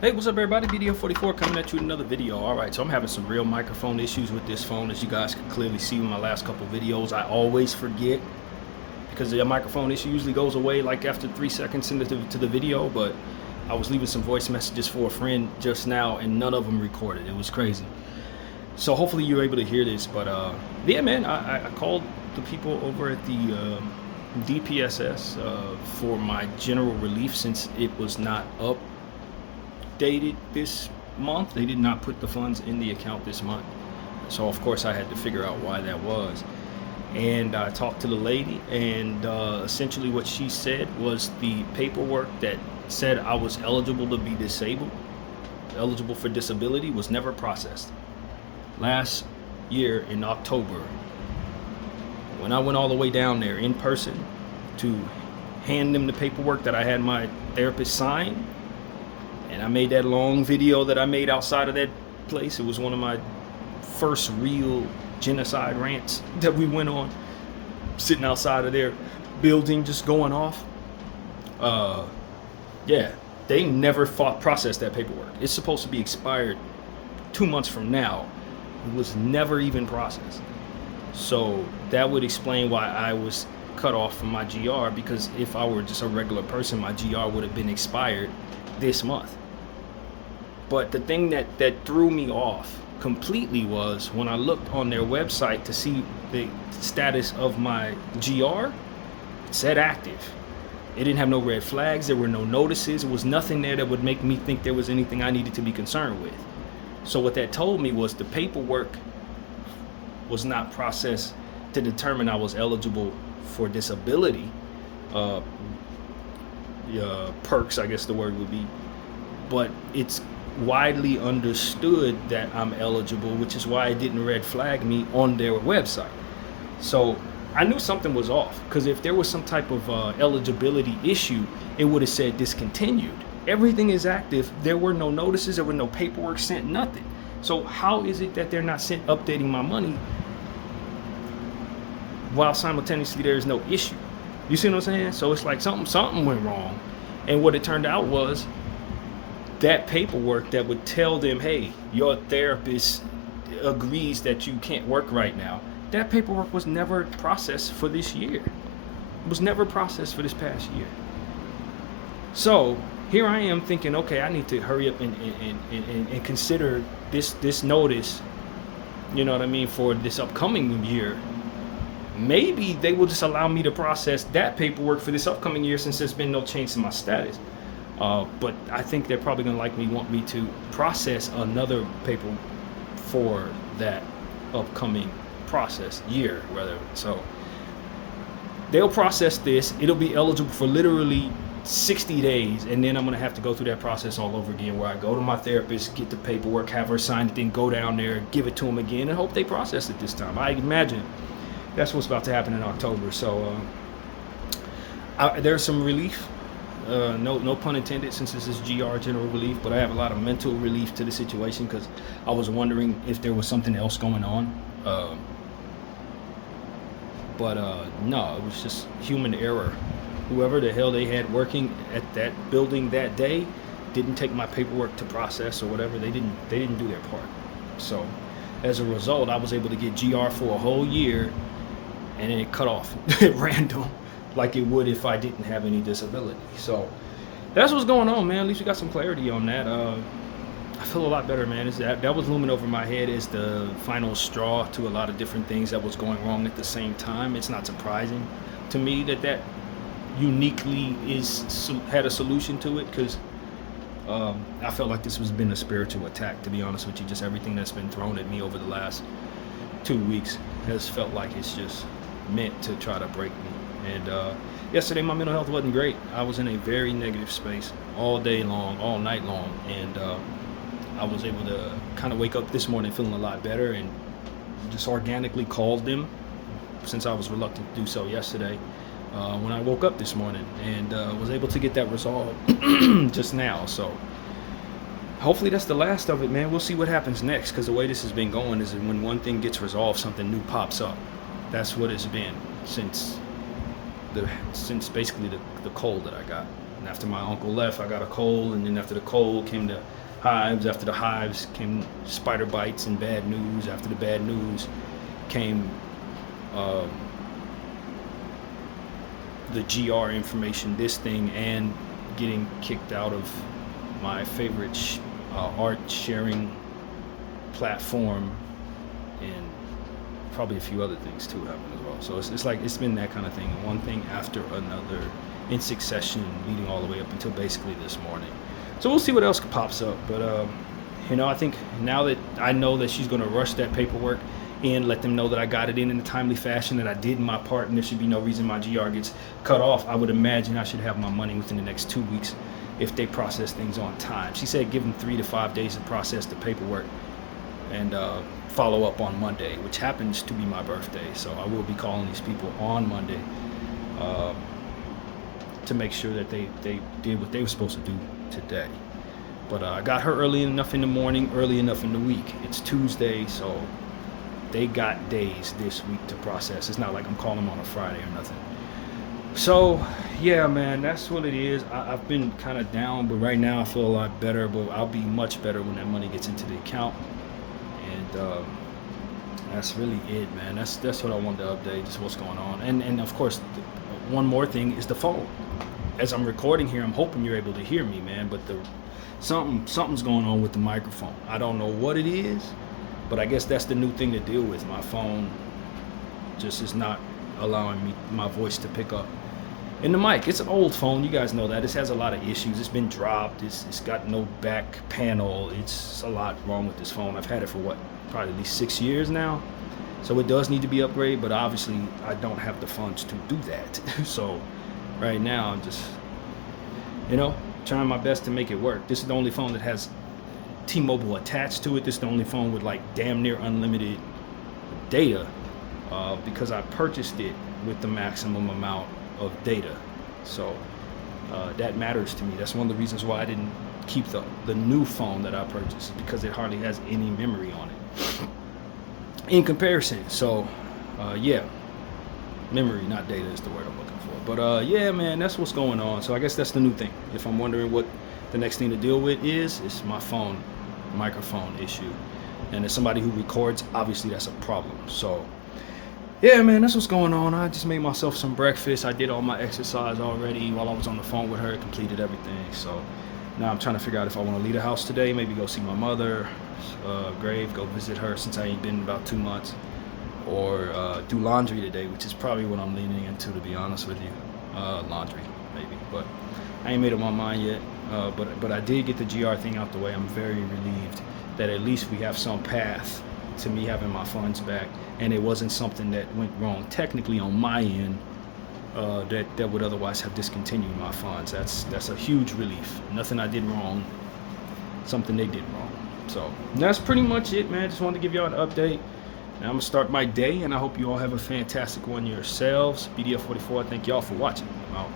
Hey, what's up everybody? Bdf coming at you with another video. Alright, so I'm having some real microphone issues with this phone, as you guys can clearly see in my last couple videos. I always forget because the microphone issue usually goes away like after 3 seconds into the video, but I was leaving some voice messages for a friend just now and none of them recorded. It was crazy. So hopefully you're able to hear this, but yeah man, I called the people over at the DPSS for my general relief since it was not updated this month. They did not put the funds in the account this month, so of course I had to figure out why that was. And I talked to the lady, and essentially what she said was the paperwork that said I was eligible to be disabled, eligible for disability, was never processed. Last year in October, when I went all the way down there in person to hand them the paperwork that I had my therapist sign, and I made that long video that I made outside of that place. It was one of my first real genocide rants that we went on, sitting outside of their building just going off. Yeah, they never processed that paperwork. It's supposed to be expired 2 months from now. It was never even processed. So that would explain why I was cut off from my GR, because if I were just a regular person, my GR would have been expired this month. But the thing that threw me off completely was when I looked on their website to see the status of my GR, it said active. It didn't have no red flags, there were no notices, there was nothing there that would make me think there was anything I needed to be concerned with. So what that told me was the paperwork was not processed to determine I was eligible for disability perks, I guess the word would be, but it's widely understood that I'm eligible, which is why it didn't red flag me on their website. So I knew something was off, because if there was some type of eligibility issue, it would have said discontinued. Everything is active. There were no notices, there were no paperwork sent, nothing. So how is it that they're not updating my money while simultaneously there is no issue? You see what I'm saying? So it's like something went wrong. And what it turned out was that paperwork that would tell them, hey, your therapist agrees that you can't work right now, that paperwork was never processed for this year. It was never processed for this past year. So here I am thinking, okay, I need to hurry up and consider this notice, you know what I mean, for this upcoming year. Maybe they will just allow me to process that paperwork for this upcoming year, since there's been no change in my status. But I think they're probably going to want me to process another paper for that upcoming process year, rather. So they'll process this. It'll be eligible for literally 60 days, and then I'm going to have to go through that process all over again, where I go to my therapist, get the paperwork, have her sign it, then go down there, give it to them again, and hope they process it this time. I imagine that's what's about to happen in October. So there's some relief. No pun intended, since this is GR, general relief, but I have a lot of mental relief to the situation, because I was wondering if there was something else going on. But no, it was just human error. Whoever the hell they had working at that building that day didn't take my paperwork to process or whatever. They didn't do their part. So as a result, I was able to get GR for a whole year, and then it cut off at random, like it would if I didn't have any disability. So that's what's going on, man. At least we got some clarity on that. I feel a lot better, man. That was looming over my head as the final straw to a lot of different things that was going wrong at the same time. It's not surprising to me that uniquely had a solution to it, because I felt like this has been a spiritual attack, to be honest with you. Just everything that's been thrown at me over the last 2 weeks has felt like it's just meant to try to break me. And yesterday my mental health wasn't great. I was in a very negative space all day long, all night long, and I was able to kind of wake up this morning feeling a lot better, and just organically called them, since I was reluctant to do so yesterday, when I woke up this morning, and was able to get that resolved just now. So hopefully that's the last of it, man. We'll see what happens next, because the way this has been going is that when one thing gets resolved, something new pops up. That's what it's been since basically the cold that I got. And after my uncle left, I got a cold, and then after the cold came the hives. After the hives came spider bites and bad news. After the bad news came the GR information, this thing, and getting kicked out of my favorite art sharing platform, and probably a few other things too happened as well. So it's like it's been that kind of thing, one thing after another in succession, leading all the way up until basically this morning. So we'll see what else pops up. But I think now that I know that she's going to rush that paperwork and let them know that I got it in a timely fashion, that I did my part, and there should be no reason my GR gets cut off, I would imagine I should have my money within the next 2 weeks if they process things on time. She said give them 3 to 5 days to process the paperwork and follow up on Monday, which happens to be my birthday. So I will be calling these people on Monday to make sure that they did what they were supposed to do today. But I got her early enough in the morning, early enough in the week. It's Tuesday, so they got days this week to process. It's not like I'm calling them on a Friday or nothing. So yeah, man, that's what it is. I've been kind of down, but right now I feel a lot better. But I'll be much better when that money gets into the account. And that's really it, man. That's what I wanted to update, just what's going on. And of course, one more thing is the phone. As I'm recording here, I'm hoping you're able to hear me, man. But something's going on with the microphone. I don't know what it is, but I guess that's the new thing to deal with. My phone just is not allowing me my voice to pick up. And the mic, it's an old phone, you guys know that. It has a lot of issues. It's been dropped. It's got no back panel. It's a lot wrong with this phone. I've had it for probably at least 6 years now. So it does need to be upgraded, but obviously I don't have the funds to do that. So right now I'm just, trying my best to make it work. This is the only phone that has T-Mobile attached to it. This is the only phone with like damn near unlimited data because I purchased it with the maximum amount of data. So that matters to me. That's one of the reasons why I didn't keep the new phone that I purchased, because it hardly has any memory on it in comparison. So yeah, memory, not data, is the word I'm looking for. But yeah, man, that's what's going on. So I guess that's the new thing. If I'm wondering what the next thing to deal with is, it's my phone microphone issue. And as somebody who records, obviously that's a problem. So yeah, man, that's what's going on. I just made myself some breakfast. I did all my exercise already while I was on the phone with her, completed everything. So now I'm trying to figure out if I want to leave the house today, maybe go see my mother, grave, go visit her since I ain't been in about 2 months, or do laundry today, which is probably what I'm leaning into, to be honest with you. Laundry, maybe, but I ain't made up my mind yet. But I did get the GR thing out the way. I'm very relieved that at least we have some path to me having my funds back, and it wasn't something that went wrong technically on my end that would otherwise have discontinued my funds. That's a huge relief. Nothing I did wrong, something they did wrong. So that's pretty much it, man. Just wanted to give y'all an update. Now I'm gonna start my day, and I hope you all have a fantastic one yourselves. Bdf 44, thank y'all for watching. I'm out.